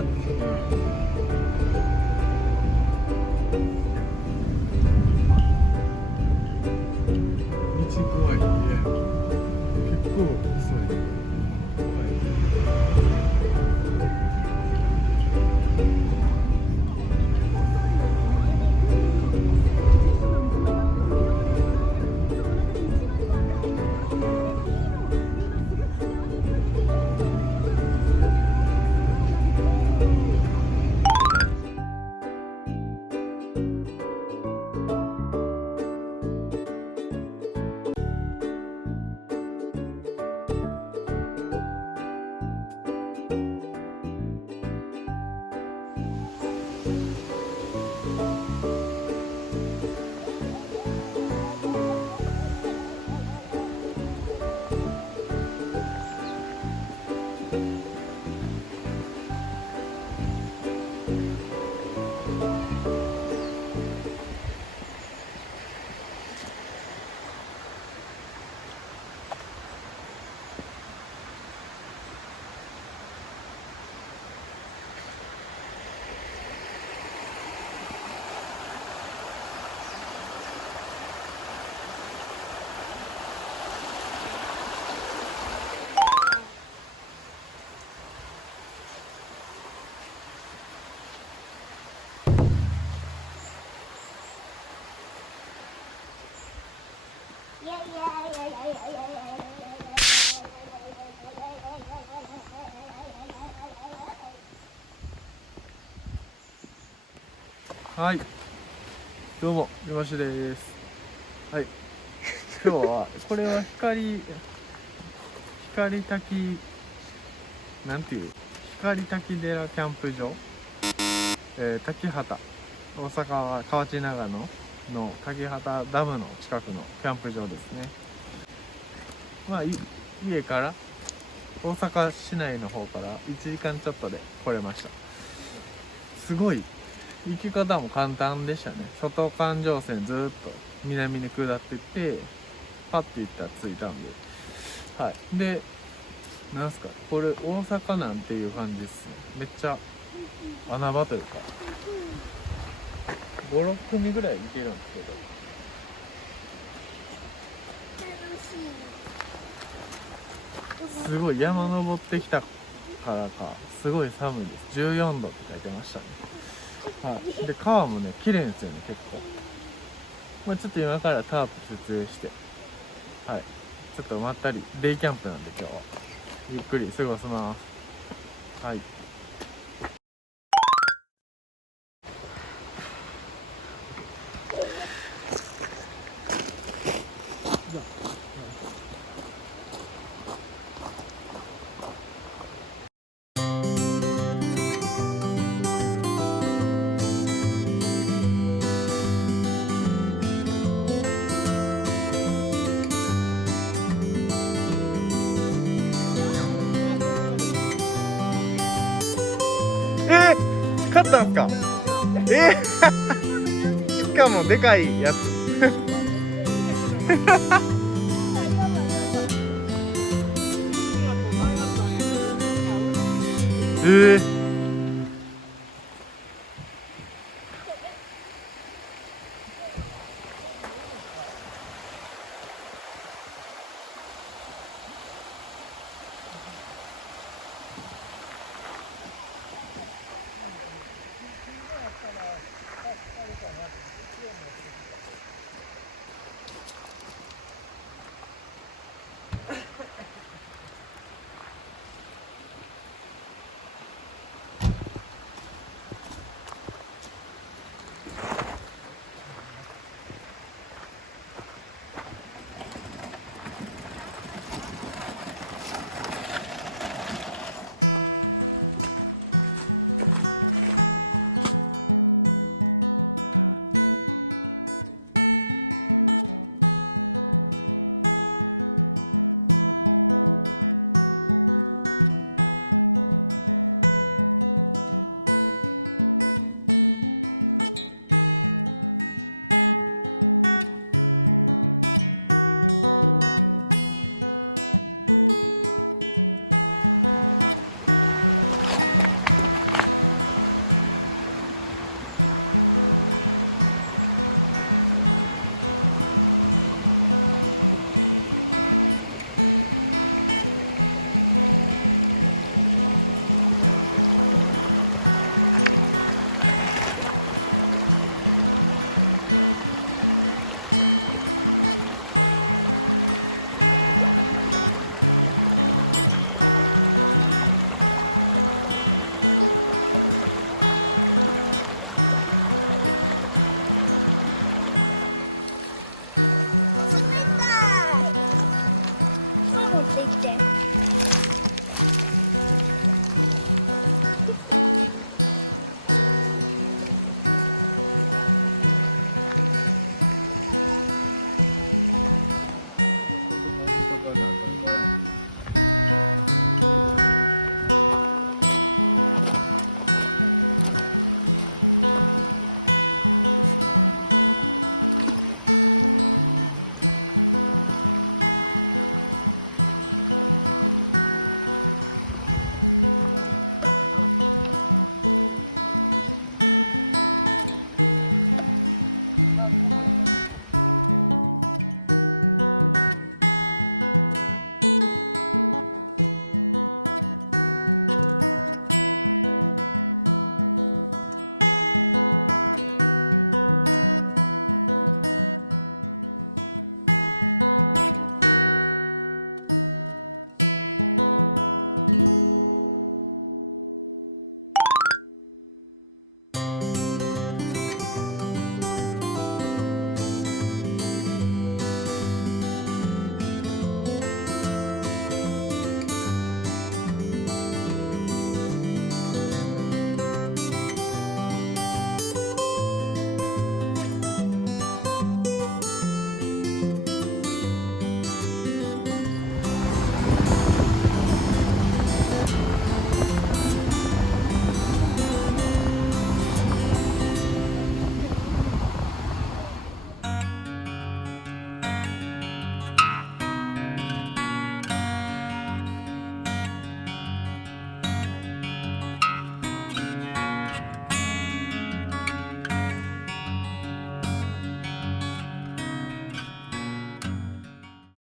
って道怖いの嫌や。結構遅い。怖い。はい、どうも、よしです。はい、今日は、これは光滝、なんていう、光滝寺キャンプ場、滝畑、大阪河内長野の滝畑ダムの近くのキャンプ場ですね。まあ、家から、大阪市内の方から1時間ちょっとで来れました。すごい。行き方も簡単でしたね。外環状線ずーっと南に下ってってパッて行ったら着いたんで、はい。で、なんすかこれ大阪なんていう感じですね。めっちゃ穴場というか5、6組ぐらい行けるんですけど、すごい山登ってきたからかすごい寒いです。14度って書いてましたね。はい、で川もね綺麗ですよね結構。まあ、ちょっと今からタープ設営して、はい、ちょっとまったりデイキャンプなんで今日はゆっくり過ごせます。はい。買ったんすか？しかもでかいやつえー